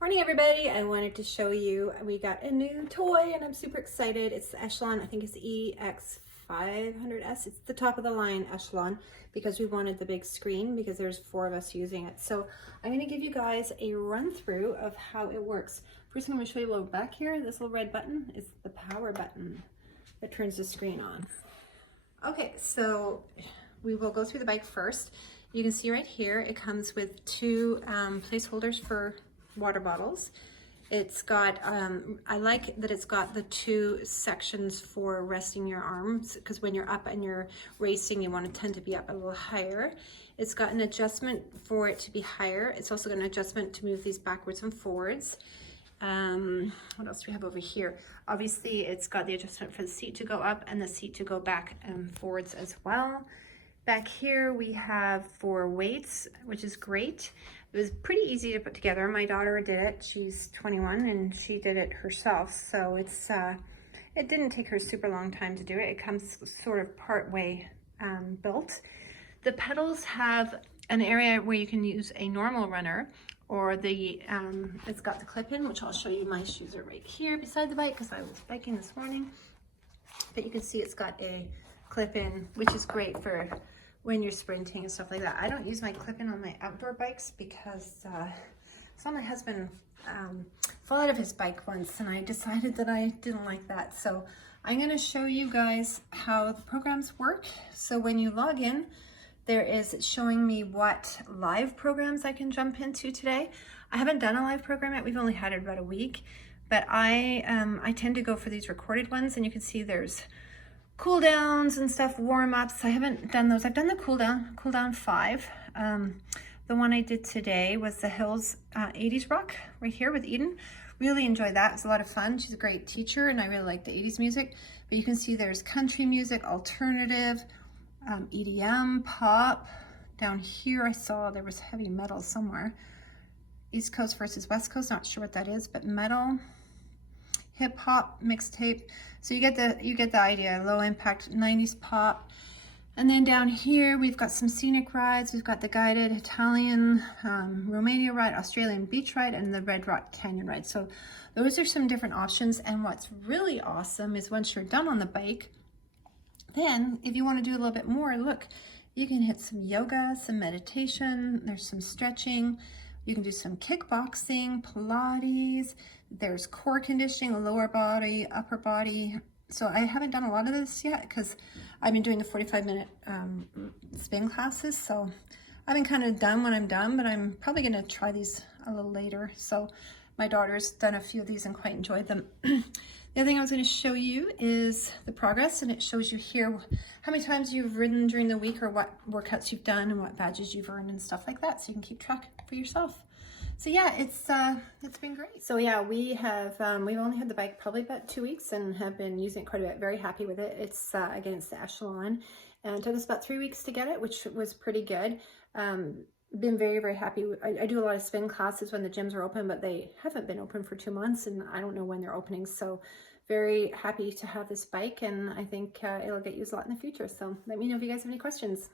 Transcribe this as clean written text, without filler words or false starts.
Morning everybody, I wanted to show you, we got a new toy and I'm super excited. It's the Echelon, I think it's the Ex-5s. It's the top of the line Echelon because we wanted the big screen because there's 4 of us using it. So I'm going to give you guys a run through of how it works. First I'm going to show you a little back here. This little red button is the power button that turns the screen on. Okay, so we will go through the bike first. You can see right here it comes with 2 placeholders for water bottles. It's got, I like that it's got the 2 sections for resting your arms, because when you're up and you're racing, you want to tend to be up a little higher. It's got an adjustment for it to be higher. It's also got an adjustment to move these backwards and forwards. What else do we have over here? Obviously, it's got the adjustment for the seat to go up and the seat to go back and forwards as well. Back here we have 4 weights, which is great. It was pretty easy to put together. My daughter did it. She's 21 and she did it herself. So it's it didn't take her super long time to do it. It comes sort of part way built. The pedals have an area where you can use a normal runner, or the it's got the clip-in, which I'll show you. My shoes are right here beside the bike because I was biking this morning. But you can see it's got a clip-in, which is great for when you're sprinting and stuff like that. I don't use my clip-in on my outdoor bikes because I saw my husband fall out of his bike once and I decided that I didn't like that. So I'm going to show you guys how the programs work. So when you log in, there is showing me what live programs I can jump into today. I haven't done a live program yet. We've only had it about a week, but I tend to go for these recorded ones, and you can see there's cool downs and stuff, warm-ups. I haven't done those. I've done the cool down 5. The one I did today was the Hills 80s rock right here with Eden. Really enjoyed that. It's a lot of fun. She's a great teacher and I really like the 80s music. But you can see there's country music, alternative, EDM, pop. Down here I saw there was heavy metal somewhere. East Coast versus West Coast, not sure what that is, but metal. Hip hop mixtape. So you get the idea. Low impact 90s pop. And then down here we've got some scenic rides. We've got the guided Italian Romania ride, Australian beach ride, and the Red Rock Canyon ride. So those are some different options. And what's really awesome is once you're done on the bike, then if you want to do a little bit more, look, you can hit some yoga, some meditation. There's some stretching. You can do some kickboxing, Pilates. There's core conditioning, lower body, upper body. So I haven't done a lot of this yet because I've been doing the 45-minute spin classes. So I've been kind of done when I'm done, but I'm probably going to try these a little later. So my daughter's done a few of these and quite enjoyed them. The other thing I was going to show you is the progress, and it shows you here how many times you've ridden during the week, or what workouts you've done and what badges you've earned and stuff like that, so you can keep track for yourself. So yeah, it's been great. So yeah, we've only had the bike probably about 2 weeks and have been using it quite a bit. Very happy with it. It's again, it's the Echelon, and it took us about 3 weeks to get it, which was pretty good. Been very happy. I do a lot of spin classes when the gyms are open, but they haven't been open for 2 months and I don't know when they're opening. So very happy to have this bike, and I think it'll get used a lot in the future. So let me know if you guys have any questions.